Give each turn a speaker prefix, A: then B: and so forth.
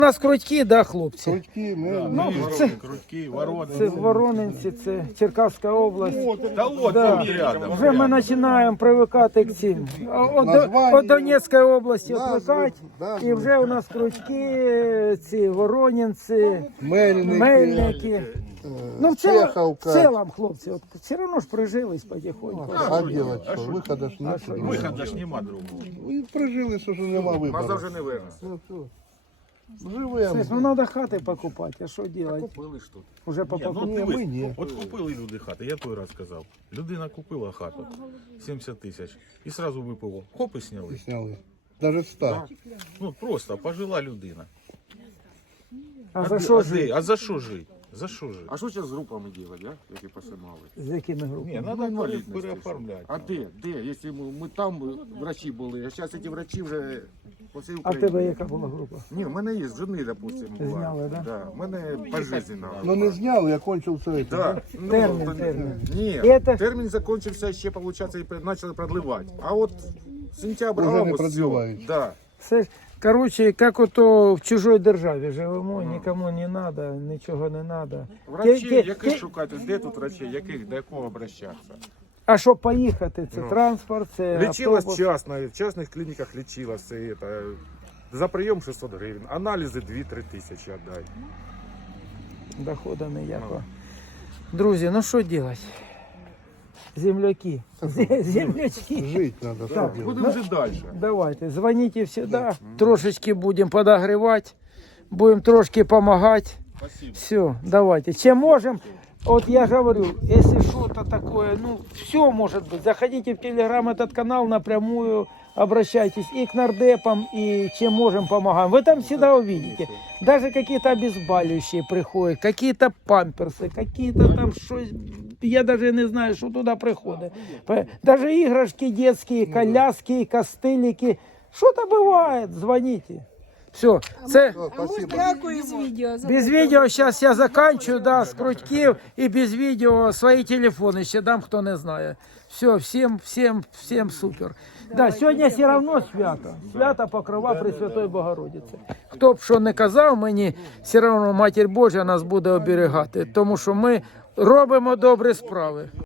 A: У нас крутькі, да, хлопці?
B: Крутькі,
A: Ну, це,
C: Крутки, ворони.
A: це Воронинці, це Черкаська область.
C: Та от
A: Да.
C: там рядом.
A: Вже ми починаємо привикати к цим. От Донецької області відвикати, і вже у нас крутьки, ці Воронинці, Мельники. Ну, в цілому, хлопці, от все одно ж прижились потихоньку.
B: А делать що? Виходу ж нет.
C: Виходу ж нема другого.
B: І прижились, що нема вибору.
C: Маза вже не вирос.
B: Ну, все. Живемо.
A: Слухай, ну треба хати покупати, а що робити?
C: Купили ж тут.
A: Уже
C: Ні, ну
A: покупали.
C: дивись,
B: ми ні.
C: от купили люди хати, я той раз казав. Людина купила хату, 70 тисяч, і одразу випило. Хоп, і сняли.
B: Сняли. Даже 100.
C: Ну просто пожила людина.
A: А за що
C: А
A: жити?
C: де? А за що жити? За що жити?
D: А що зараз з групами робити, да? Які посимали?
A: З якими групами?
C: Ні, треба переоформляти.
D: А де? Де? Якщо ми там врачі були, а зараз ці врачі вже по всій
A: А в
D: Україні.
A: тебе яка була група?
D: Ні, в мене є, з жени, допустимо, була.
A: Зняли, да?
D: Да, в мене пожизненно.
B: Ну не зняли, я кончив все це.
D: Да. Ну,
A: Термін.
D: Ні,
A: Это-
D: термін закінчився ще, виходить, і почали продлевати. А от сентябрь,
B: Уже не
D: август,
B: продлевають.
D: все. Да.
A: Це ж, коротше, як ото в чужій державі живемо, нікому не треба, нічого не треба.
D: Врачі, яких шукати, де тут врачі, яких, до якого обращатися?
A: А щоб поїхати, це транспорт, це
E: Лечилась
A: автобус.
E: частно, в частных клиниках лечилась. И это, за прием 600 гривен. Анализы 2-3 тысячи отдай.
A: Доходу ніякого. Друзі, ну що робити? Земляки. Землячки.
B: Жить надо, що делать?
D: Будемо жити далі.
A: Давайте, дзвоніть всегда. Трошечки будемо подогревать, будемо трошки помогать. Все, давайте. Чем можем, вот я говорю, если что-то такое, ну, все может быть. Заходите в Телеграм, этот канал напрямую, обращайтесь и к нардепам, и чем можем помогаем. Вы там всегда увидите. Даже какие-то обезболивающие приходят, какие-то памперсы, какие-то там что, я даже не знаю, что туда приходит. Даже игрушки детские, коляски, костылики. Что-то бывает, звоните. Все, це
F: Дякую з відео.
A: без відео, зараз я заканчую, да, з крутьків і без відео свої телефони ще дам, хто не знає. Все, всім супер. Да, сьогодні все одно свято. Свято Покрова Пресвятої Богородиці. Хто б що не казав мені, все одно Матір Божа нас буде оберігати, тому що ми робимо добрі справи.